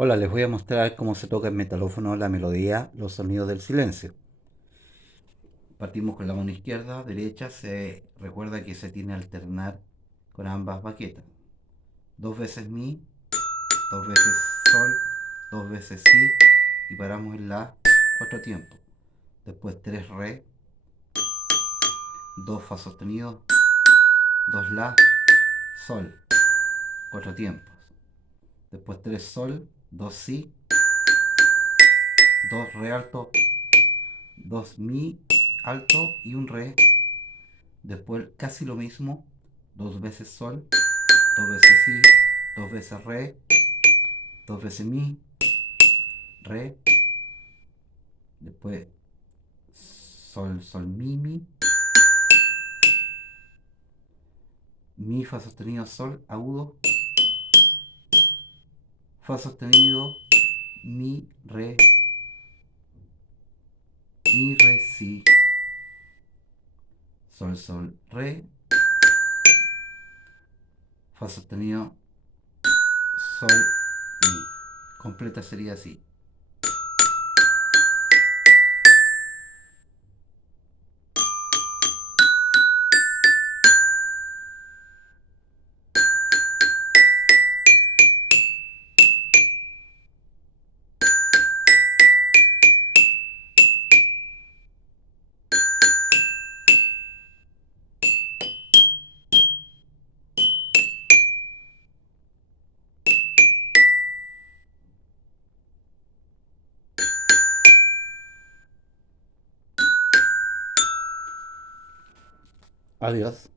Hola, les voy a mostrar cómo se toca en metalófono la melodía, los sonidos del silencio. Partimos con la mano izquierda, derecha, se recuerda que se tiene que alternar con ambas baquetas. Dos veces mi, dos veces sol, dos veces si y paramos en la cuatro tiempos. Después tres re, dos fa sostenido, dos la, sol, cuatro tiempos. Después tres sol, dos si, dos re alto, dos mi alto y un re. Después casi lo mismo, dos veces sol, dos veces si, dos veces re, dos veces mi, re, después sol, sol, mi fa sostenido, sol, agudo, fa sostenido, mi, re, si, sol, sol, re, fa sostenido, sol, mi. Completa sería así. Adiós.